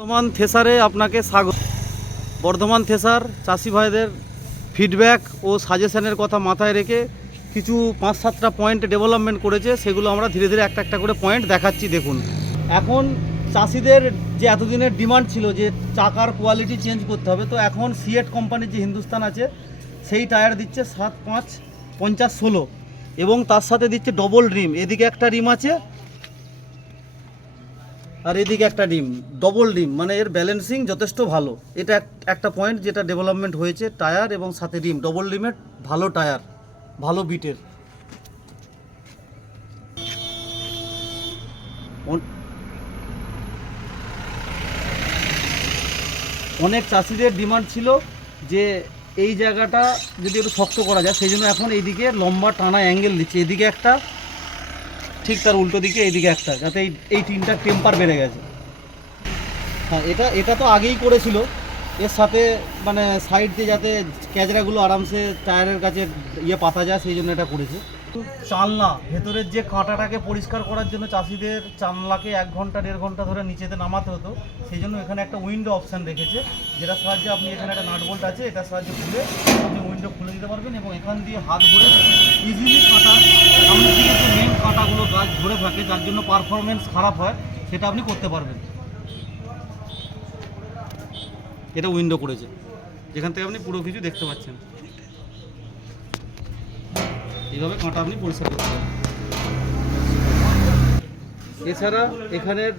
বর্ধমান থেসারে আপনাকে স্বাগত। বর্ধমান থেসার চাষি ভাইদের ফিডব্যাক ও সাজেশনের কথা মাথায় রেখে কিছু 5-7টা পয়েন্ট ডেভেলপমেন্ট করেছে, সেগুলো আমরা ধীরে ধীরে একটা একটা করে পয়েন্ট দেখাচ্ছি। দেখুন, এখন চাষিদের যে এতদিনের ডিমান্ড ছিল যে চাকার কোয়ালিটি চেঞ্জ করতে হবে, তো এখন সিয়েট কোম্পানির যে হিন্দুস্তান আছে সেই টায়ার দিচ্ছে 7.5-50-16 এবং তার সাথে দিচ্ছে ডবল রিম। এদিকে একটা রিম আছে আর এদিকে একটা ডিম, ডবল ডিম, মানে এর ব্যালেন্সিং যথেষ্ট ভালো। এটা একটা পয়েন্ট যেটা ডেভেলপমেন্ট হয়েছে, টায়ার এবং সাথে ডিম, ডবল ডিমের ভালো টায়ার, ভালো বিটের। অনেক চাষিদের ডিমান্ড ছিল যে এই জায়গাটা যদি একটু শক্ত করা যায়, সেই জন্য এখন এইদিকে লম্বা টানা অ্যাঙ্গেল দিচ্ছে, এদিকে একটা, ঠিক তার উল্টো দিকে এইদিকে একটা, যাতে এই তিনটা টেম্পার বেড়ে গেছে। হ্যাঁ, এটা তো আগেই করেছিল, এর সাথে মানে সাইড দিয়ে যাতে ক্যাজরাগুলো আরামসে টায়ারের কাছে পাতা যায়, সেই জন্য এটা করেছে। চালনা ভেতরের যে কাঁটাটাকে পরিষ্কার করার জন্য চাষিদের জানলাকে 1-1.5 ঘন্টা ধরে নিচেতে নামাতে হতো, সেই জন্য এখানে একটা উইন্ডো অপশান রেখেছে, যেটার সাহায্যে আপনি এখানে একটা নাট বোল্ট আছে, এটার সাহায্যে খুলে আপনি উইন্ডো খুলে দিতে পারবেন এবং এখান দিয়ে হাত ভরে ইজিলি কাঁটা, সামনের দিকে যে মেন কাঁটাগুলো গাছ ধরে থাকে যার জন্য পারফরমেন্স খারাপ হয়, সেটা আপনি করতে পারবেন। এটা উইন্ডো করেছে, যেখান থেকে আপনি পুরো কিছু দেখতে পাচ্ছেন। এইভাবে কাঁটা আপনি পরিষ্কার করতে পারেন। এছাড়া এখানের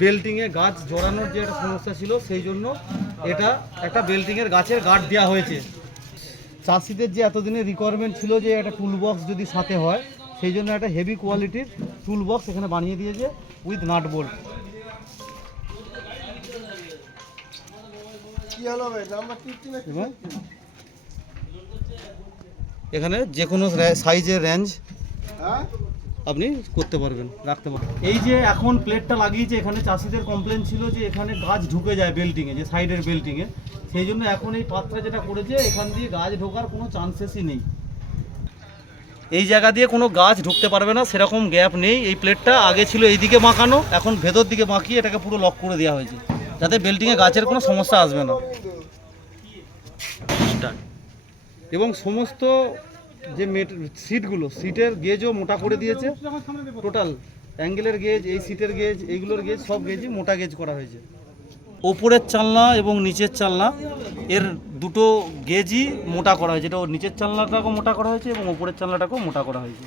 বেল্টিংয়ে গাছ জড়ানোর যে একটা সমস্যা ছিল, সেই জন্য এটা একটা বেল্টিংয়ের গাছের গার্ড দেওয়া হয়েছে। চাষিদের যে এতদিনের রিকোয়ারমেন্ট ছিল যে একটা টুল বক্স যদি সাথে হয়, সেই জন্য একটা হেভি কোয়ালিটির টুল বক্স এখানে বানিয়ে দিয়েছে উইথ নাট বোল্ট। এখানে যে কোনো সাইজের রেঞ্জ আপনি করতে পারবেন, রাখতে পারবেন। এই যে এখন প্লেটটা লাগিয়েছে, এখানে চাষিদের কমপ্লেন ছিল যে এখানে গাছ ঢুকে যায় বেল্টিংয়ে, যে সাইডের বেল্টিংয়ে, সেই জন্য এখন এই পাত্রা যেটা করেছে, এখান দিয়ে গাছ ঢোকার কোনো চান্সেসই নেই। এই জায়গা দিয়ে কোনো গাছ ঢুকতে পারবে না, সেরকম গ্যাপ নেই। এই প্লেটটা আগে ছিল এইদিকে বাঁকানো, এখন ভেতর দিকে বাঁকিয়ে এটাকে পুরো লক করে দেওয়া হয়েছে, যাতে বেল্টিংয়ে গাছের কোনো সমস্যা আসবে না। এবং সমস্ত যে সিটগুলো, সিটের গেজও মোটা করে দিয়েছে, টোটাল অ্যাঙ্গেলের গেজ, এই সিটের গেজ, এইগুলোর গেজ, সব গেজই মোটা গেজ করা হয়েছে। ওপরের চালনা এবং নিচের চালনা এর দুটো গেজই মোটা করা হয়েছে, এটা নিচের চালনাটাকেও মোটা করা হয়েছে এবং ওপরের চালনাটাকেও মোটা করা হয়েছে।